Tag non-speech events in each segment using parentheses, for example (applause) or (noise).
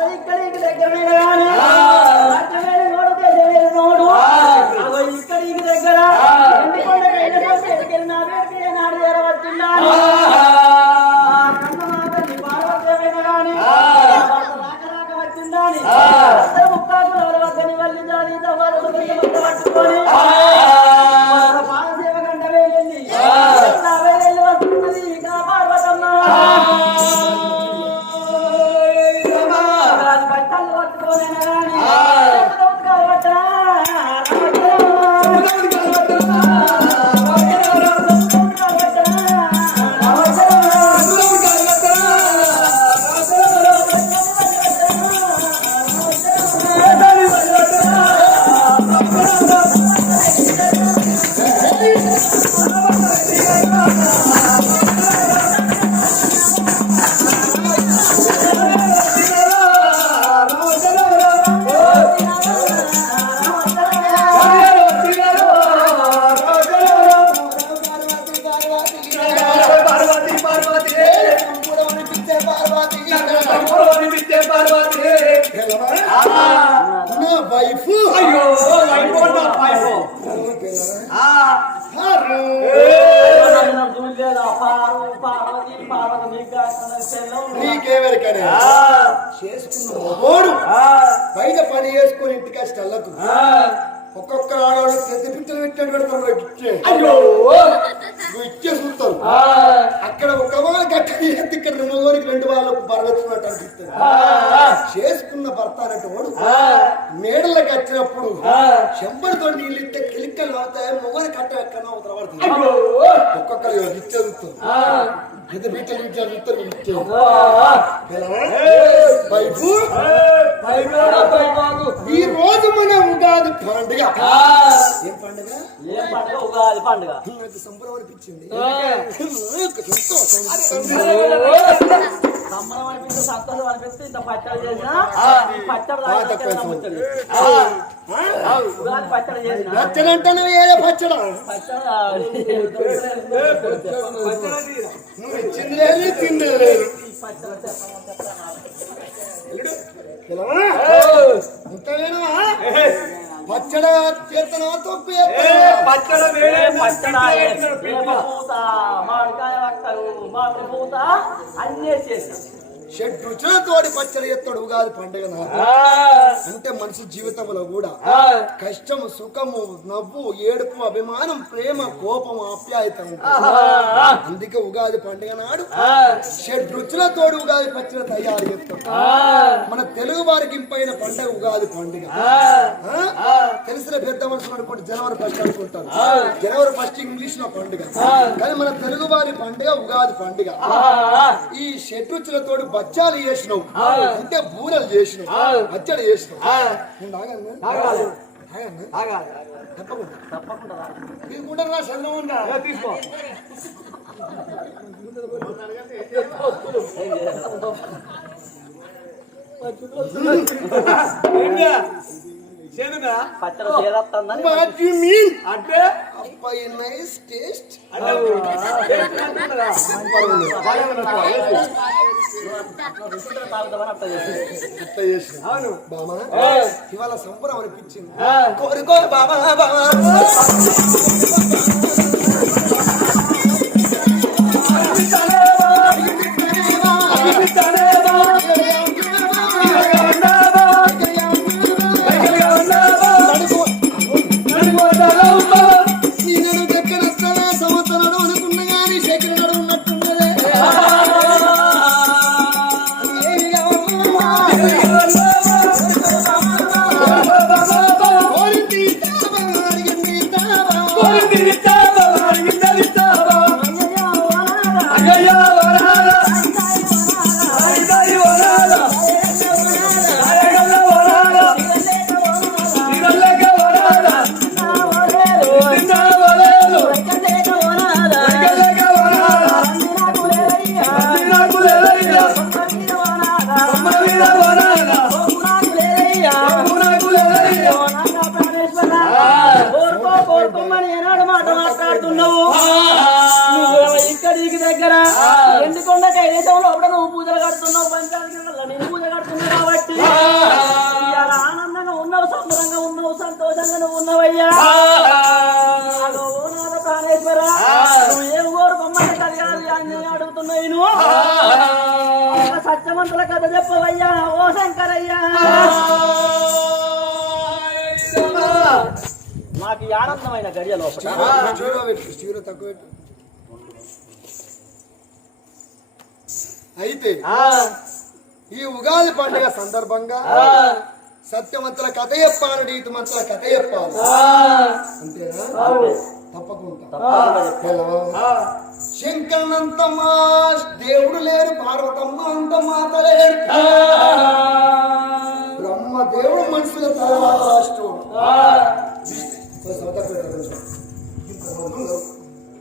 నా చెంబడితో నీళ్ళు ఇస్తే కిలిక్కలు అవుతాయి మొగని కట్ట ఎక్కడ అవుతారు పడుతుంది ఒక్కొక్కరు పెద్ద పిచ్చలు ఇచ్చే చూస్తారు ఇచ్చే వైపు ఈ రోజు మన ఉగాది పండుగ. ఏం పండుగ? ఉగాది పండుగ. నాకు సంబరం అనిపించింది. సంబరం అనిపిస్తే సంతోషం అనిపిస్తే ఇంత పచ్చడి చేసినా పచ్చడి పచ్చడి చేసిన. పచ్చడంటాను ఏదో పచ్చడా. నువ్వు ఇచ్చింది లేదు తిండి లేదు. ఈ పచ్చడి? పచ్చడ చేతనా తొక్కు పచ్చడ పూత మామిడికాయ వక్కలు మామిడి పూత అన్నీ చేసిన షెడ్ రుచులతోటి పచ్చడి ఎత్తాడు ఉగాది పండుగ అంటే మనిషి జీవితంలో కూడా కష్టము సుఖము నవ్వు ఏడుపు అభిమానం ప్రేమ కోపం ఆప్యాయత. అందుకే ఉగాది పండుగ నాడు షెడ్ రుచులతోడు ఉగాది పచ్చడి తయారు చేస్తాం. మన తెలుగు వారికి ఇంపైన పండుగ ఉగాది పండుగ. ఆ? తెలిసిన పెద్ద మనుషులు అనుకుంటే జనవరి ఫస్ట్ అనుకుంటారు. జనవరి ఫస్ట్ ఇంగ్లీష్లో పండుగ కానీ మన తెలుగు వారి పండుగ ఉగాది పండుగ. ఈ షడ్రుచులతోటి బచ్చాలు చేసినావు. అంటే బూరలు చేసినావు. పచ్చడి చేసినావు? తప్పకుండా. రా తీసుకో. ఏంటా అంటే అబ్బాయి నైస్ టేస్ట్. అవును. బామా ఇవాళ సంబరం అనిపించింది. కోరుకో బాబా బాబా గడియ లోపల. అయితే ఈ ఉగాది పండుగ సందర్భంగా సత్యవంతుల కథ చెప్పాలి నీతిమంతుల కథ చెప్పాలి అంతేనా? తప్పకుండా? శంకరనంత మా దేవుడు లేరు పార్వతమ్మ అంత మాత లేరు. బ్రహ్మ దేవుడు మనుషుల తర్వాత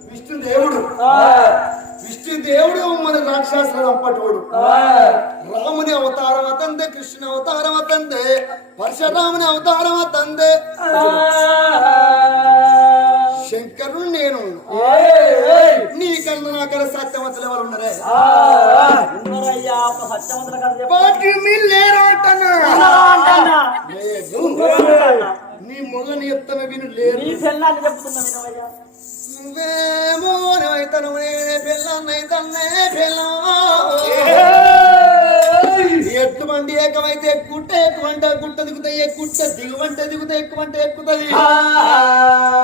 విష్ణు దేవుడు. విష్ణు దేవుడు మన రాక్షసుల అప్పటోడు. రాముని అవతారం అతందే కృష్ణ అవతారం అతందే పరశురాముని అవతారం అతందే. శంకరుడు నేను సత్యవంతులు ఎవరు ఉన్నారే? ఉన్నారయ్యా ఒక సత్యవంతుల చెప్పు. పాటి మీ లేరా అంటన్నా అంటన్నా. లేదు. అంటన్నా. నీ మొగని ఎత్తన విను లేరు. నీ పెళ్ళాన్ని చెప్తున్నా వినవయ్యా. నువ్వేమో నైతను నేనే పిల్లన్నైతన్నే పిల్ల ఎట్లు బండి ఏకమైతే ఎక్కుంటే ఎక్కువంటే గుట్ట దిగుతాయి ఎక్కుంటే దిగువంటే దిగుతాయి ఎక్కువంటే ఎక్కుతుంది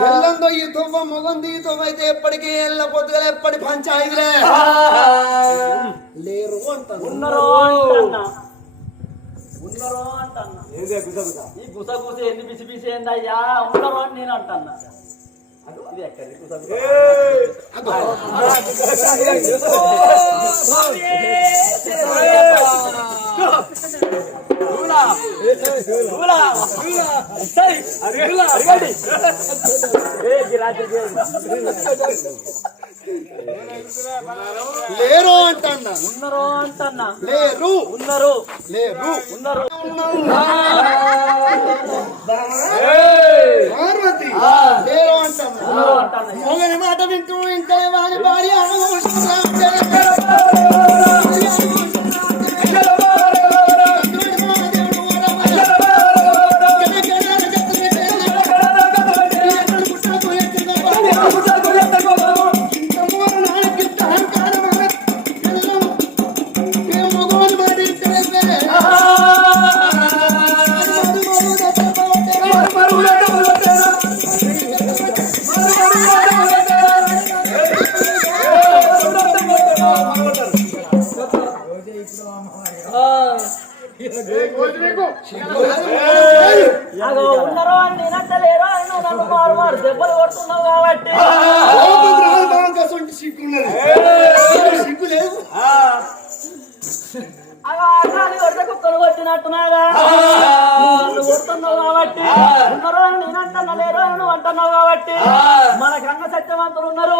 పిల్లందో ఈ తువ్వ మొగంది ఈ తువ్వ అయితే ఎప్పటికీ ఎల్ల పొద్దుగల ఎప్పటి పంచాయిదిలే లేరు అంటాను? ఉన్నరో అంటన్నా. ఈ గుస గుస ఎన్ని పిసి పిసి ఏందయ్యా ఉన్నరో అని నేను అంటన్నా. లేరు అంటన్నా. ఉన్నరో అంటన్నా. లేరు. ఉన్నరు. లేరు. ఉన్నరు. పార్వతి. కొడుతున్నావు కాబట్టి ఉన్నరో అని నేనంటున్నా లేరో నువ్వు అంటున్నావు కాబట్టి మన గంగ సత్యవంతులు ఉన్నారు.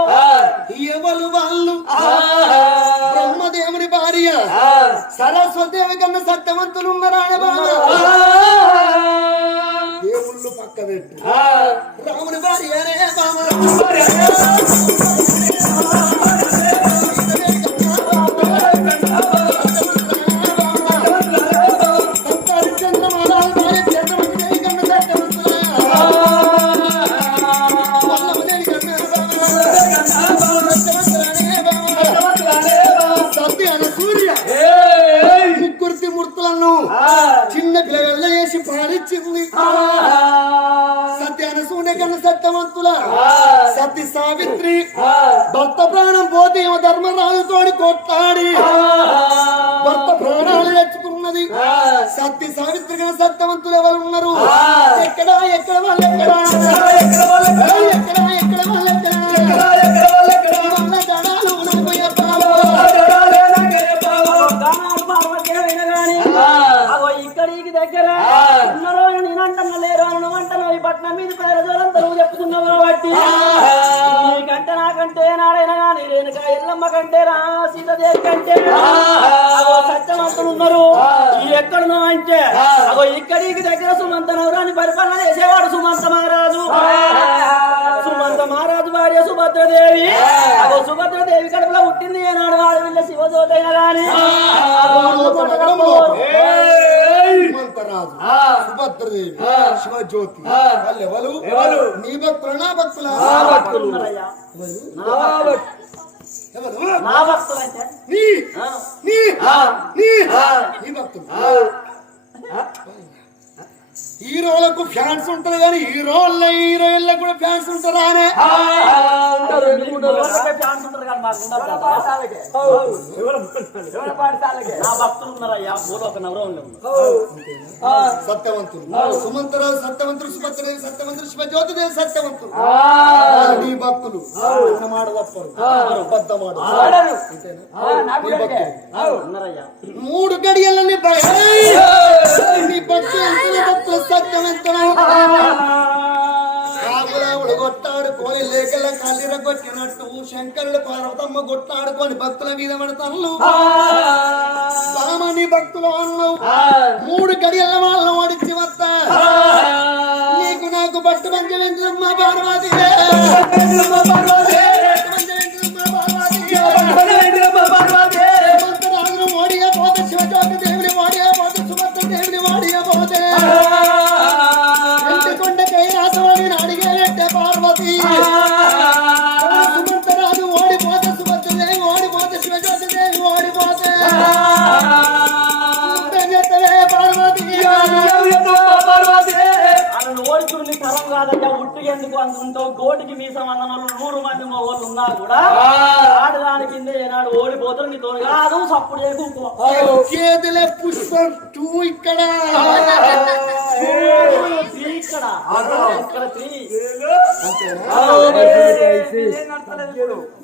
ఎవరు వాళ్ళు? బ్రహ్మదేవుని భార్య సరస్వదేవి కన్నా సత్యవంతులు ఉన్నారా అనే బాగా దేవుళ్ళు పక్క పెట్టు. రాముని భార్య సత్య సావిత్రి. భర్త ప్రాణం పోతే ఏమో ధర్మరాజుతోడి కొట్లాడి. భర్త ప్రాణాలు తెచ్చుకున్నది. సత్య సావిత్రి సత్యవంతులు ఎవరు ఉన్నారు సత్యవంతులు ఉన్నారు. ఈ ఎక్కడున్నావు అంటే? అగో ఇక్కడికి దగ్గర సుమంత నగరాన్ని పరిపాలన చేసేవాడు సుమంత మహారాజు. సుమంత మహారాజు భార్య సుభద్రదేవి. అగో సుభద్రదేవి కడుపులో పుట్టింది ఏనాడు వాడు వీళ్ళ శివజ్యోతైన గాని. అగో వాళ్ళ అల్లు నగరంలో పట్టణంలో హనుమంతరాజు భద్రదేవి శివజ్యోతి. వాళ్ళు ఎవరు? నీ భక్తులు నా భక్తుల ఉన్నారయ్యా. నా భక్తులు అంటే నీ నీ నీ భక్తులు. హీరోలకు ఫ్యాన్స్ ఉంటారు కానీ హీరోల హీరోయిన్లకు కూడా ఫ్యాన్స్ ఉంటారా అనే? భక్తులు సత్యవంతులు. సుమంతరావు సత్యవంతులు సుభద్రదేవి సత్యవంతులు శివజ్యోతిదేవి సత్యవంతులు వాళ్ళు నీ భక్తులు. అన్నమాట తప్పరు. భక్తులు. ఉన్నారయ్యా. మూడు గడియలని నీ భక్తులు కాకులావుడు కొట్టాడుకొని లేకల కల్లిర కొట్టినట్టు శంకరుడు పార్వతమ్మ కొట్టాడుకొని భక్తుల మీద పడతాను. బామని భక్తులు అన్నావు మూడు గడియల వాళ్ళని ఓడించి వస్తా నీకు నాకు పట్టు పంచమించమ్మా పార్వతి. రాజును ఏనాడు ఓడిపోతారు నీ తోడు కాదు సప్పుడు చేయకు చేతుల పుష్పం టూ ఇక్కడ త్రీ ఇక్కడ. ఇక్కడ త్రీ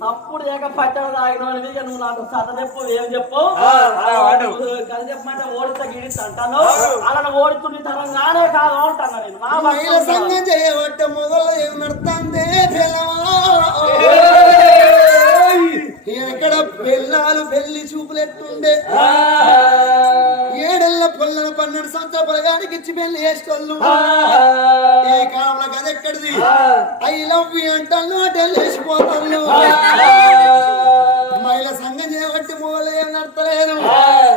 అప్పుడు ఏక పచ్చడి తాగిన నువ్వు నాకు సత చెప్పు ఏం చెప్పు? కలిసి చెప్పమంటే ఓడితే గిడిస్తా అంటాను. అలా ఓడుతుంది తరంగానే కాదు అంటాను నేను. భక్తులు సంఘం చేయబట్ట మొదలు ఏం నడుతుందే పిల్లవా ఎక్కడ పెళ్ళాలు పెళ్ళి చూపులెట్టుండే. ఏడెళ్ళ పొల్లల పన్నెండు సంవత్సరాల పలగానికి ఇచ్చి పెళ్ళి చేసేటోళ్ళు ఈ కాలంలో కదా ఎక్కడిది? ఐ లవ్ యూ అంటాను అటెళ్ళి వేసిపోతాను మహిళ సంఘం నడతలేదు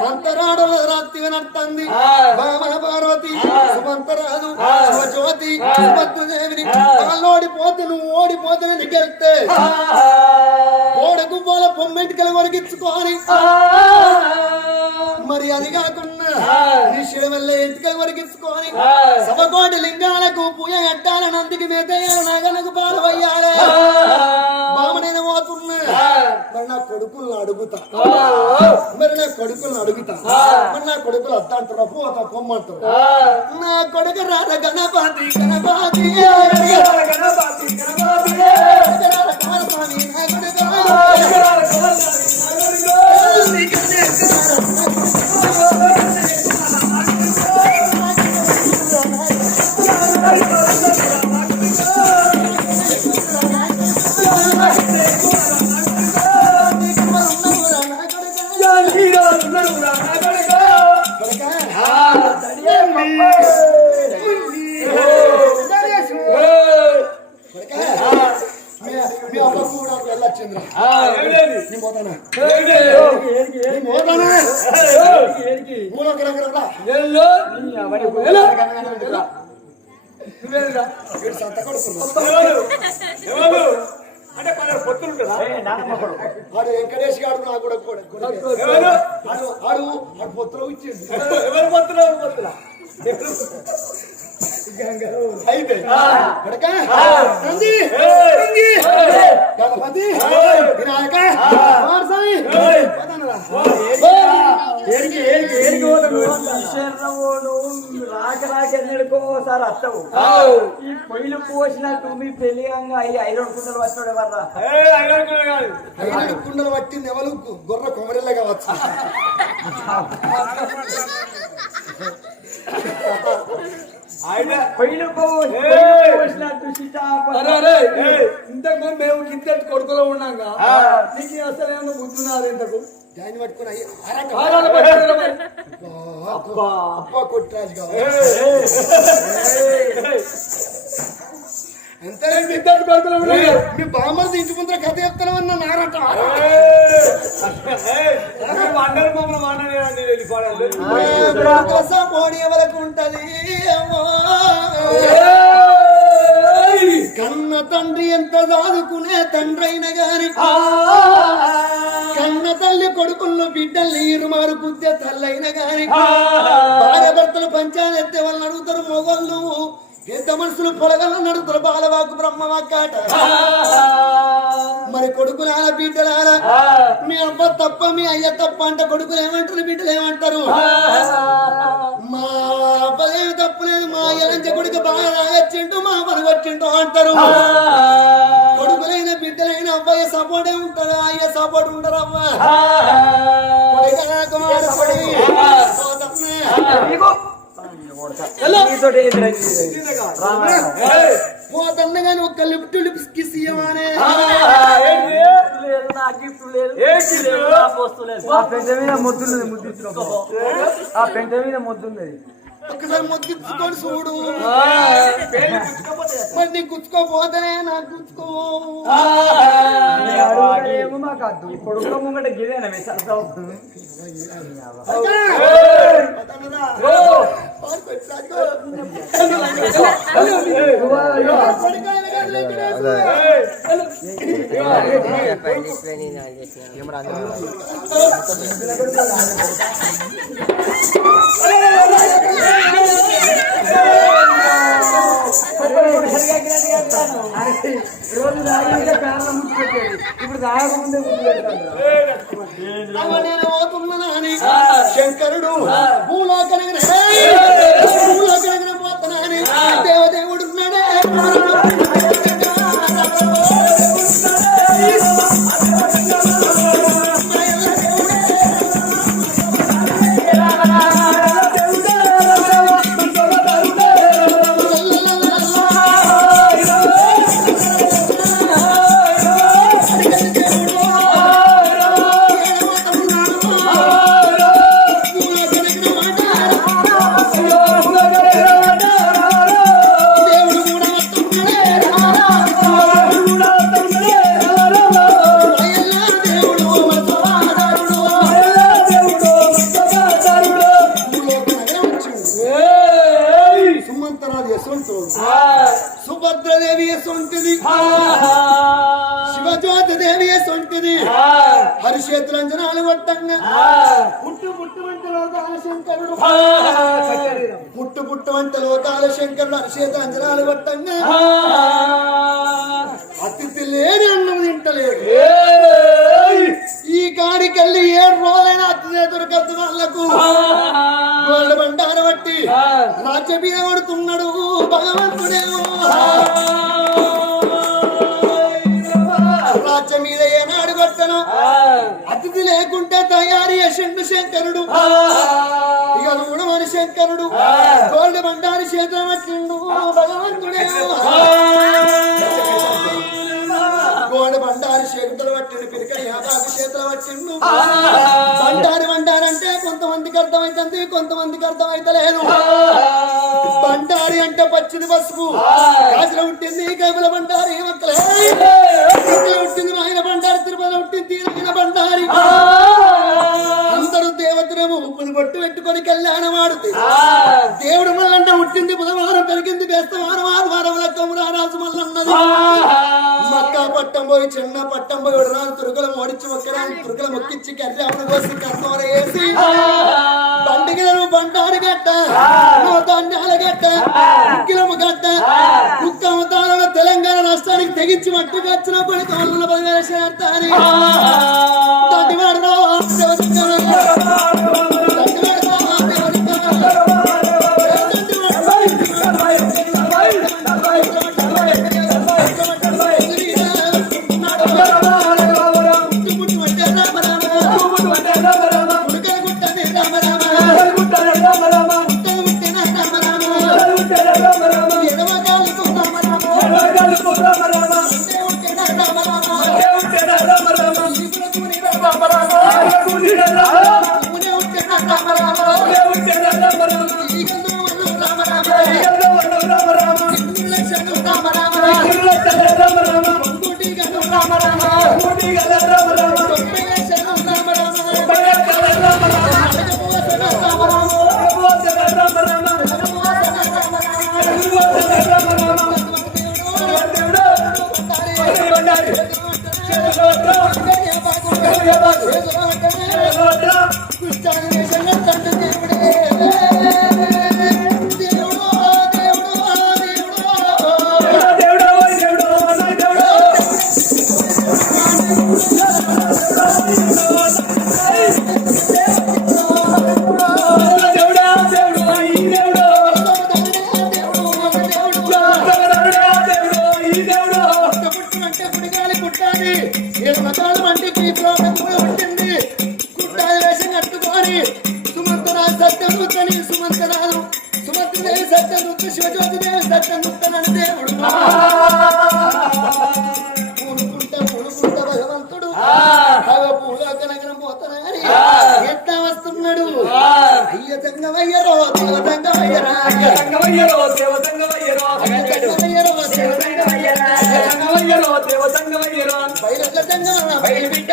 అంతరాడుల రాత్రి నడుతుంది. పార్వతి సుమంతరాజు శివజ్యోతి సుభద్రదేవిని వాళ్ళు ఓడిపోతే నువ్వు ఓడిపోతే నీకు గెలిస్తే ఓడకు పోల పొమ్మెంటికలు వరకించుకోని మరి అది కాకుండా నీ శిలవల్ల ఎంటికలు వరకించుకోని సభకోటి లింగాలకు పూజ ఎట్టాలని అందుకు మేతయ్యాలి నగలకు పాలు వయ్యాలి నా కొడుకులను అడుగుతా. మరి నా కొడుకులను అడుగుతా. మరి నా కొడుకులు వద్ద అంటారు పోతా పొమ్మంటారు నా కొడుకు రాధ గణపతి గణపతి రాధ కమలస్వామి, పోతానా? పోతానా? వీడు అంటే పొత్తులు ఆడు వెంకటేష్ గారు నాకు కూడా ఆడు ఆడు పొత్తులో ఇచ్చింది ఎవరు పొత్తులు? ఎవరు పొత్తులా? అయితే కొడుకా, నంది, నంది, గణపతి. వినాయక. కుమారస్వామి, పోతానురా. రాక రాక ఎన్నడుకోసారి వస్తావు ఈ పొయ్యిలు పోసినట్టు మీ పెళ్ళి అయ్యి ఐరన్ కుండలు వచ్చాడు వర్రా ఏ అయ్యో కాదు. ఐదు కుండలు పట్టింది ఎవరు గొర్రె కొమరిల్ల కావచ్చు. (laughs) ఇంతకు మేము కింద కొడుకులో ఉన్నాగా? నీకు అసలు ఏమన్నా బుద్ధున్నారు ఇంతకు? దాన్ని పట్టుకుని అబ్బా! కొట్టాజ్ కావాలి. ఇద్దరు కొడుకులు ఉన్నారు మీ బామ్మలు దించుకుంటే కథ చెప్తానమన్నా నారట. పోనీ ఎవరికి ఉంటది. కన్న తండ్రి ఎంత దాదుకునే తండ్రి అయిన గాని కన్న తల్లి కొడుకుల్లో బిడ్డల్ని ఇరుమారు గుద్దే తల్లైన గాని భార్య భర్తలు పంచాయతీ వాళ్ళని అడుగుతారు మొగళ్ళు. పెద్ద మనుషులు పొలగలను అడుగుతారు బాలవాకు బ్రహ్మవాకాట మరి కొడుకులాల బిడ్డలాల మీ అవ్వ తప్ప మీ అయ్య తప్ప అంటే కొడుకులు ఏమంటారు బిడ్డలు ఏమంటారు మా అబ్బాయి తప్పులేదు మా అయ్య కొడుకు బాగా రాయొచ్చిండు మా పని కొట్టిండు అంటారు. కొడుకులైన బిడ్డలైన అబ్బాయి సపోర్టే ఉంటారు అయ్య సపోర్ట్ ఉంటారు అవ్వ? కొడుకా పోతన్న గాని ఒక్క లిఫ్ట్ లిప్స్ కిస్ ఇయ్యమానే లేదు నా గిఫ్ట్ లేదు ఏంటి లేదు, నా వస్తువు లేదు ఆ పెంట మీద ముద్దున్నది ముద్దు ఆ పెంట మీద ముద్దున్నది ఒక్కసారి మొత్తించుకొని చూడు. మరి నీకు గుచ్చుకోపోతేనే నాకు గుచ్చుకోవు. ఏమో రోజు కారణం ముద్దు పెట్టేది ఇప్పుడు శంకరుడు పోతున్నానని దేవదేవుడు ఉన్నాడే. సుభద్రదేవి యశ్వంతుది శివజ్యోతి దేవి యశ్వంతుది హరిక్షేత్రంజనాలు కొట్టంగా పుట్టు పుట్టు వంటి లోకాల శంకరుడు పుట్టు పుట్టు వంటి లోకాల శంకరుడు అతిథి లేని అన్నం తింటలేదు. ఈ కాడికెళ్ళి ఏడు రోజులైనా అతిథి దొరకద్దు వాళ్ళకు. గోల్డ్ బండారు బట్టి రాజ్య మీద కొడుతున్నాడు భగవంతుడేమో రాజ్యం మీద ఏనాడు కొట్టను. అతిథి లేకుంటే తయారీ యశండు శంకరుడు. ఇక కూడా మన శంకరుడు. గోల్డ్ బండారి చేతులు పట్టిండు భగవంతుడేమో పట్టిండు యాదాది చేతులు అంటే కొంతమందికి అర్థమైతుంది కొంతమందికి అర్థమైతలేదు. బండారి అంటే పచ్చిది పసుపు. కాసిన పుట్టింది కైపుల బండారి మక్కలే పుట్టింది ఆయన బండారి తిరుపతి పుట్టింది తీరైన బొట్టు పెట్టుకొని కళ్యాణం ఆడుతుంది దేవుడు మళ్ళంటే పుట్టింది బుధవారం పెరిగింది బేస్తవారం ఆదివారం లెక్కము రారాజు మల్లన్నది మక్కా పట్టం పోయి చిన్న పట్టం పోయి ఉడరాలు తురుకలు మోడిచ్చి మొక్కరాలు తురుకలు మొక్కిచ్చి కర్యామను కోసి కర్తవర వేసి. బండిగిలను బండారు గట్ట ధాన్యాల గట్ట ఉక్కిలము గట్ట కుక్క అవతారంలో తెలంగాణ రాష్ట్రానికి తెగించి మట్టుకు వచ్చిన కొన్ని తోళ్ళ పదివేల చేస్తారని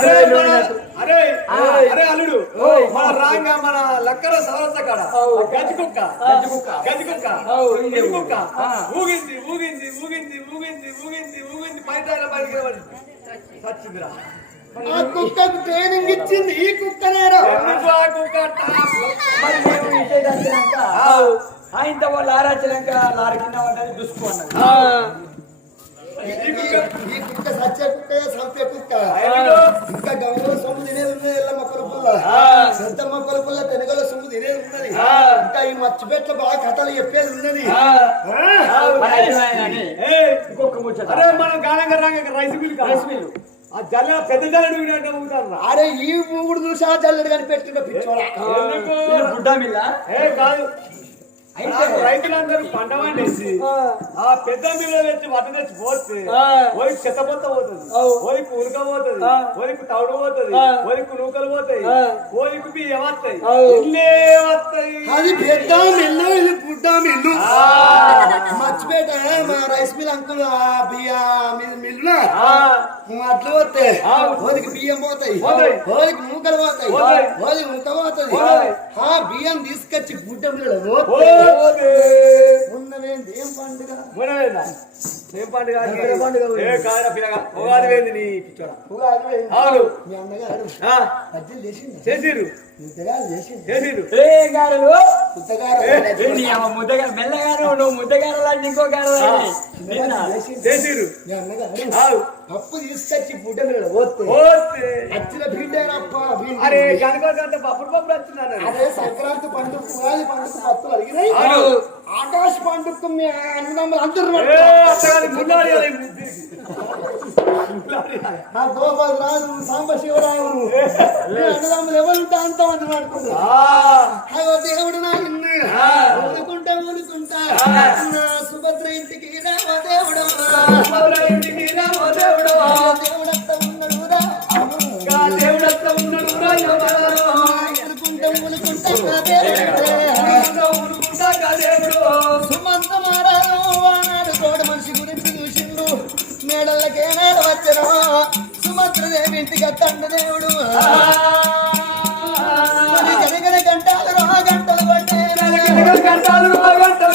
అరే. అరే అరే అల్లుడు మన రాంగా మన లక్కర సరస్త కాడ. గజ కుక్క గజ కుక్క గజ కుక్క. ఊగింది ఊగింది ఊగింది ఊగింది ఊగింది ఊగింది పైతాల బయటికి పడి చచ్చిందిరా ఆ కుక్కకు ట్రైనింగ్ ఇచ్చింది ఈ కుక్కనేరా ఎందుకు ఆ కుక్క? మరి మేము ఇటే వచ్చినాక ఆయన వాళ్ళు ఆరాచినాక లారీ కింద దుసుకో అన్నది ఈ కుక్క సచ్చే కుక్క సంపే కుక్క. ఇంకా గంగలో సొమ్ము తినేది ఉన్నది ఎల్ల మొక్కల పుల్ల పెద్ద మొక్కల పుల్ల తెనగల సొమ్ము తినేది ఉన్నది ఇంకా ఈ మర్చిపెట్ల బాగా కథలు చెప్పేది ఉన్నది అరే మనం గానంగా రాంగ రైస్ మిల్ రైస్. ఆ జల్ల పెద్ద జల్లడు. అరే ఈ ఊగుడు చూసి ఆ జల్లడు కనిపెట్టిన పిచ్చోడా గుడ్డ మిల్ల ఏ కాదు రైతులందరూ పంట పండేసి ఆ. పెద్ద మిల్లు తెచ్చి వడ్డ తెచ్చి పోతే ఓరికి చెత్త పొత్త పోతుంది. ఓరికి ఉనక పోతుంది. ఓరికి తౌడు పోతుంది. ఓరికి నూకలు పోతాయి. ఓరికి బియ్యం వస్తాయి? ఇల్లే వస్తాయి. అది పెద్ద మిల్లు ఇది పుట్ట మిల్లు రైస్ మిల్ అంకుల్ ఆ బియ్య మిల్లు అట్లు పోతే ఓదికి బియ్యం పోతాయి. పోతాయి. ఓదికి మూకలు పోతాయి. పోతాయి. ఓదికి ముక్క పోతుంది పోతాయి. ఆ బియ్యం తీసుకొచ్చి గుడ్డ మిల్లు పోతే ఉన్నదేంటి ఏం పండుగ? మొనవేందా? ఏం పండుగ? ఎక్కడ పండుగ పోయింది? ఏ కాదురా పిల్లగా? ఉగాది పోయింది నీ పిచ్చోడా? ఉగాది పోయింది. అవును మీ అన్నగారు ఆ, పద్యం చేసిండు. చేసిర్రు ముద్దగారు చేసిండు. చేసిర్రు ఏ గారెలు? ముద్దగారు నీ అమ్మ ముద్దగా మెల్లగారు నువ్వు ముద్దగారు లాంటి ఇంకో గారు చేసిర్రు మీ అన్నగారు ఆవు. పప్పు తీసుకొచ్చి మిల్లు పోతే. అచ్చిన బీడేనప్ప అరే పప్పుడు పప్పుడు అదే సంక్రాంతి పండుగ ఉగాది పండుగ పత్తులు అడిగినాయి. ఆకాశ పండుగ మీ అన్నదమ్ములు అందరూ. నా గోపాల్ రాజు సాంబశివరావు మీ అన్నదమ్ములు ఎవరుంటే అంతమంది పడుతుంది ఆ, అయ్యో దేవుడు నా ఊరుకుంటా నా సుభద్ర ఇంటికి రామ దేవుడు మధుర ఇంటికి రామో దేవుడు. దేవుడంతా ఉన్నాడు రా గా దేవుడంత ఉన్నాడు రా యవ్వనలో. ఊరుకుంటా ఊరుకుంటా నా దేవుడే. ఊరుకుంటా ఊరుకుంటా గా దేవుడు. సుమంత మారాలు ఆనాడు తోడు మనిషి గురించి చూసిండు మేడలకే నాడు వచ్చను సుమంత్రదేవి ఇంటికి తండ్రి దేవుడు గంటాలు గంటలు గనగన గంటాలు గంటలు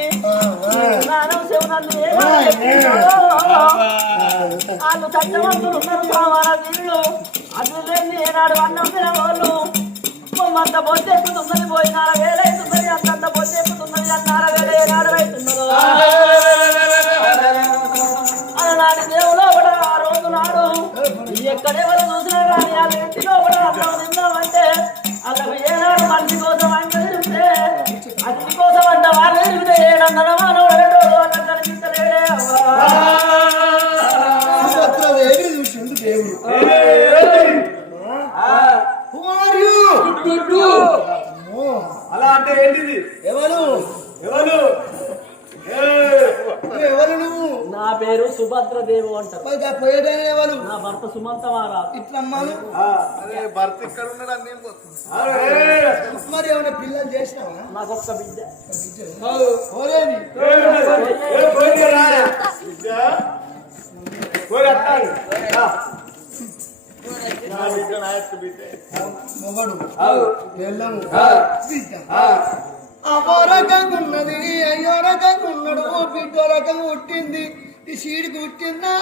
వాళ్ళు చట్టవంతులు ఉన్నారు కావాల అసలు లేని ఏనాడు అన్నం తినవాళ్ళు అంత బొద్దెక్కుతున్నది పోయినార వేలైతున్నది అంతంత బొద్దెక్కుతున్నది అన్నార వేల ఏనాడు అవుతున్నదో అలనాటి దేవులో కూడా ఆ రోజు నాడు ఎక్కడెవరు చూసినా కానీ ఆ ఇంటిలో కూడా అన్నం తిన్నామంటే అసలు ఏనాడు మంచి కోసం భర్త సుమంత మారా ఇట్లమ్మాను మరి ఏమైనా పిల్లలు చేసినావా? నాకు ఒక్క బిడ్డ? మొగడు. రకంగా ఉన్నది అయ్యో రకంగా ఉన్నాడు బిడ్డ రకంగా పుట్టింది. ఈ సీడికి పుట్టిందా?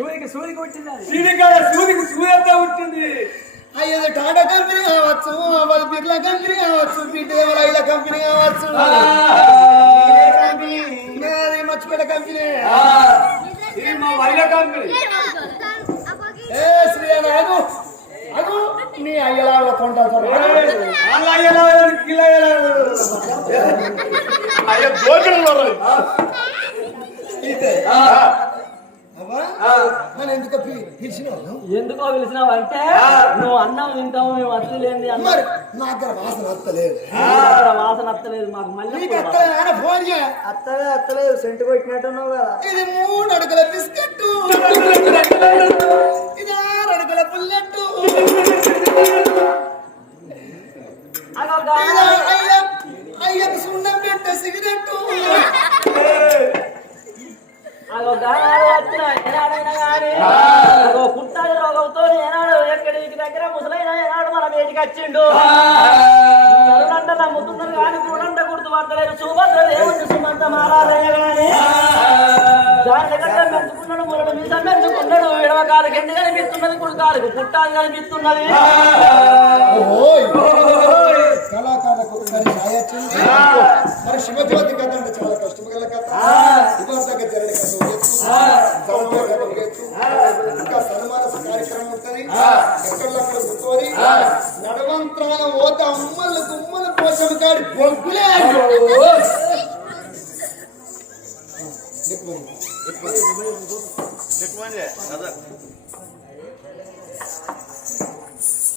సూర్యుకి సూర్యుకి వచ్చింది సూర్యకాయ సూర్యుకి సూర్యంతా ఉంటుంది అయ్యో టాటా కంపెనీ కావచ్చు వాళ్ళ బిర్లా కంపెనీ కావచ్చు ఐల కంపెనీ కావచ్చు. మర్చిపోయిన కంపెనీ. ఇది మా మహిళా కంపెనీ. ఏ శ్రీ అను అను నీ అయ్యలాగా కొంటారు వాళ్ళ అయ్యేలా కిలో అయ్యో గోకులలో అవ్వా నన్ను ఎందుకు పిలిచినావు? అంటే నువ్వు అన్నం తింటావు మేము అత్తి లేని అన్నం. మరి నా దగ్గర వాసన వస్తలేదు. అక్కడ వాసన అత్తలేదు మాకు మళ్ళీ నీకు అత్తలేదు ఫోన్ అత్తలే అత్తలేదు సెంటు కొట్టినట్టున్నావు కదా. ఇది మూడు అడుగుల బిస్కెట్ ఇది ఆరు అడుగుల బుల్లెట్ అదొక ఇది అయ్య అయ్యకు సున్నం పెట్టే సిగరెట్ అదో ఏనాడైనా కానీ పుట్టాది రోగంతో ఏనాడు ఎక్కడికి దగ్గర ముసలైన ఏనాడు మన వేదికి వచ్చిండు. నరులంట నమ్ముతున్నారు కానీ చూడంట గుర్తుపడతలేరు సుభద్ర దేవుని సుమంత మారాలయ్య దగ్గర మెచ్చుకున్నాడు మురడు మీద మెచ్చుకున్నాడు ఎడవ కాలు కింద కనిపిస్తున్నది? కుడి కాలుకు కనిపిస్తున్నది. ఓయ్! కళాకారులకు ఒకసారి ఛాయొచ్చింది మరి శివజ్యోతి కథ అంటే చాలా కష్టమగల కథ. విభాసక జరగని కథ. జరగని. ఇంకా సన్మానస కార్యక్రమం ఉంటుంది ఎక్కడక్కడ కూర్చొని నడవంత్రాల ఓత అమ్మల గుమ్మల కోసం కాడి బొగ్గులే ఎక్కువ. ఎక్కువ.